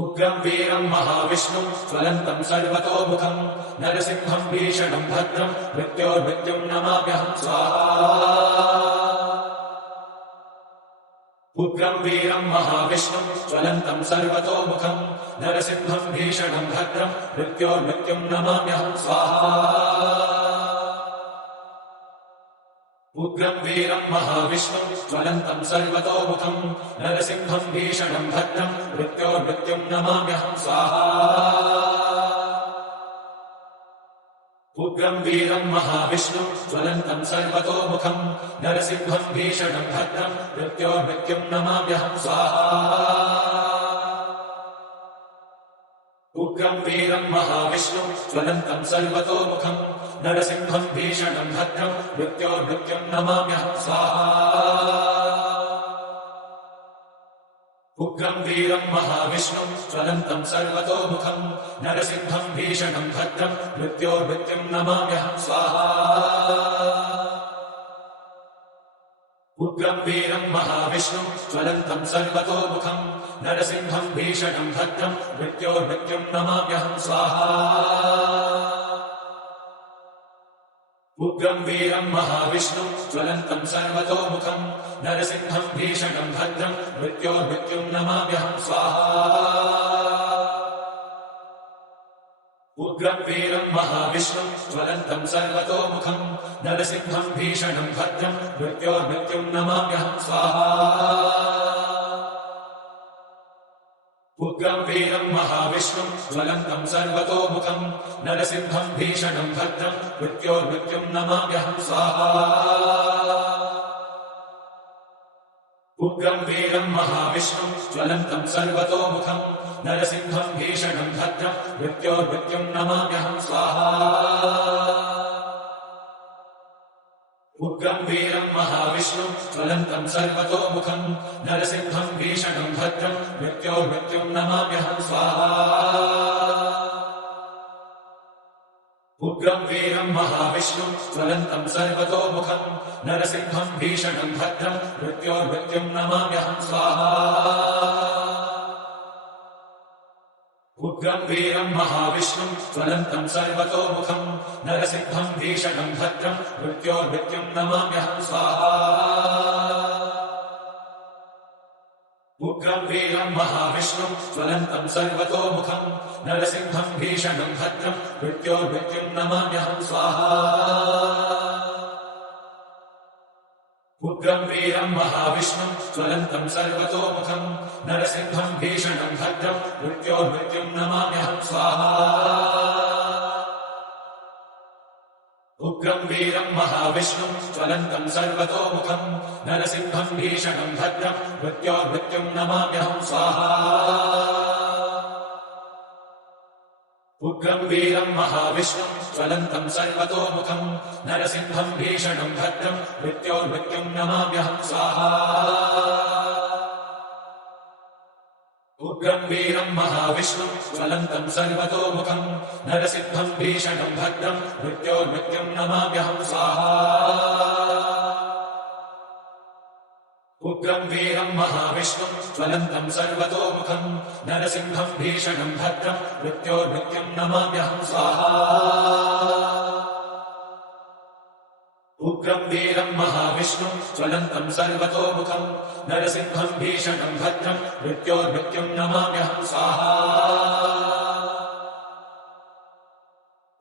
उग्रम् वीरम् महाविष्णुम् ज्वलन्तम् सर्वतोमुखम् नरसिंहम् भीषणम् भद्रम् मृत्योर्मृत्युम् नमाम्यहम् स्वाहा। उग्रम् वीरम् महाविष्णुम् ज्वलन्तम् सर्वतोमुखम् नरसिंहम् भीषणम् भद्रम् मृत्योर्मृत्युम् नमाम्यहम् स्वाहा। उग्रम् वीरम् महाविष्णुम् ज्वलन्तम् सर्वतोमुखम् नरसिंहम् भीषणम् भद्रम् मृत्योर्मृत्युम् नमाम्यहम् स्वाहा। उग्रम् वीरम् महाविष्णुम् ज्वलन्तम् सर्वतोमुखम् नरसिंहम् भीषणम् भद्रम् मृत्योर्मृत्युम् नमाम्यहम् स्वाहा। उग्रम् वीरम् महाविष्णुम् ज्वलन्तम् सर्वतोमुखम् नरसिंहम् भीषणम् भद्रम् मृत्योर्मृत्युम् नमाम्यहम् स्वाहा। उग्रम् वीरम् महाविष्णुम् ज्वलन्तम् सर्वतोमुखम् नरसिंहम् भीषणम् भद्रम् मृत्योर्मृत्युम् नमाम्यहम् स्वाहा। उग्रम् वीरम् महाविष्णुम् ज्वलन्तम् सर्वतोमुखम् नरसिंहम् भीषणम् भद्रम् मृत्योर्मृत्युम् नमाम्यहम् स्वाहा। उग्रम् वीरम् महाविष्णुम् ज्वलन्तम् सर्वतोमुखम् नरसिंहम् भीषणम् भद्रम् मृत्योर्मृत्युम् नमाम्यहम् स्वाहा। उग्रम् वीरम् महाविष्णुम् ज्वलन्तम् सर्वतोमुखम् नरसिंहम् भीषणम् भद्रम् मृत्योर्मृत्युम् नमाम्यहम् स्वाहा। उग्रम् वीरम् महाविष्णुम् ज्वलन्तम् सर्वतोमुखम् नरसिंहम् भीषणम् भद्रम् मृत्योर्मृत्युम् नमाम्यहम् स्वाहा। उग्रम् वीरम् महाविष्णुम् ज्वलन्तम् सर्वतोमुखम् नरसिंहम् भीषणम् भद्रम् मृत्योर्मृत्युम् नमाम्यहम् स्वाहा। उग्रम् वीरम् महाविष्णुम् ज्वलन्तम् सर्वतोमुखम् नरसिंहम् भीषणम् भद्रम् मृत्योर्मृत्युम् नमाम्यहम् स्वाहा। उग्रम् वीरम् महाविष्णुम् ज्वलन्तम् सर्वतोमुखम् नरसिंहम् भीषणम् भद्रम् मृत्योर्मृत्युम् नमाम्यहम् स्वाहा। उग्रम् वीरम् महाविष्णुम् ज्वलन्तम् सर्वतोमुखम् नरसिंहम् भीषणम् भद्रम् मृत्योर्मृत्युम् नमाम्यहम् स्वाहा। उग्रम् वीरम् महाविष्णुम् ज्वलन्तम् सर्वतोमुखम् नरसिंहम् भीषणम् भद्रम् मृत्योर्मृत्युम् नमाम्यहम् स्वाहा। उग्रम् वीरम् महाविष्णुम् ज्वलन्तम् सर्वतोमुखम् नरसिंहम् भीषणम् भद्रम् मृत्योर्मृत्युम् नमाम्यहम् स्वाहा। उग्रम् वीरम् महाविष्णुम् ज्वलन्तम् सर्वतोमुखम् नरसिंहम् भीषणम् भद्रम् मृत्योर्मृत्युम् नमाम्यहम् स्वाहा। उग्रम् वीरम् महाविष्णुम् ज्वलन्तम् सर्वतोमुखम् नरसिंहम् भीषणम् भद्रम् मृत्योर्मृत्युम् नमाम्यहम् स्वाहा। उग्रम् वीरम् महाविष्णुम् ज्वलन्तम् सर्वतोमुखम् नरसिंहम् भीषणम् भद्रम् मृत्योर्मृत्युम् नमाम्यहम् स्वाहा। उग्रम् वीरम् महाविष्णुम् ज्वलन्तम् सर्वतोमुखम् नरसिंहम् भीषणम् भद्रम् मृत्योर्मृत्युम् नमाम्यहम् स्वाहा। उग्रम् वीरम् महाविष्णुम् ज्वलन्तम् सर्वतोमुखम् नरसिंहम् भीषणम् भद्रम् मृत्योर्मृत्युम् नमाम्यहम् स्वाहा।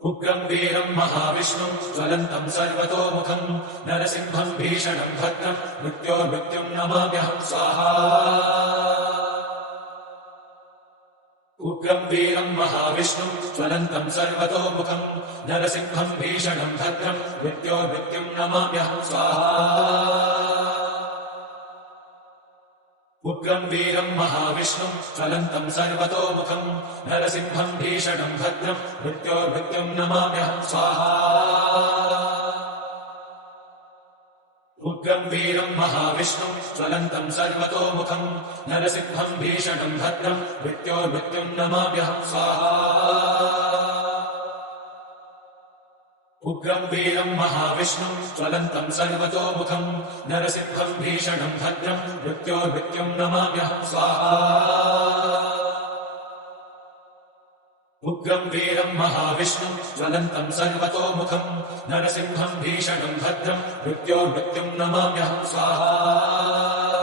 उग्रम् वीरम् महाविष्णुम् ज्वलन्तम् सर्वतोमुखम् नरसिंहम् भीषणम् भद्रम् मृत्योर्मृत्युम् नमाम्यहम् स्वाहा। उग्रम् वीरम् महाविष्णुम् ज्वलन्तम् सर्वतोमुखम् नरसिंहम् भीषणम् भद्रम् मृत्योर्मृत्युम् नमाम्यहम् स्वाहा। उग्रम् वीरम् महाविष्णुम् ज्वलन्तम् सर्वतोमुखम् नरसिंहम् भीषणम् भद्रम् मृत्योर्मृत्युम् नमाम्यहम् स्वाहा। उग्रम् वीरम् महाविष्णुम् ज्वलन्तम् सर्वतोमुखम् नरसिंहम् भीषणम् भद्रम् मृत्योर्मृत्युम् नमाम्यहम् स्वाहा। उग्रम् वीरम् महाविष्णुम् ज्वलन्तम् सर्वतोमुखम् नरसिंहम् भीषणम् भद्रम् मृत्योर्मृत्युम् नमाम्यहम् स्वाहा उग्रम् वीरम् महाविष्णुम् ज्वलन्तम् सर्वतोमुखम् नरसिंहम् भीषणम् भद्रम् मृत्योर्मृत्युम् नमाम्यहम् स्वाहा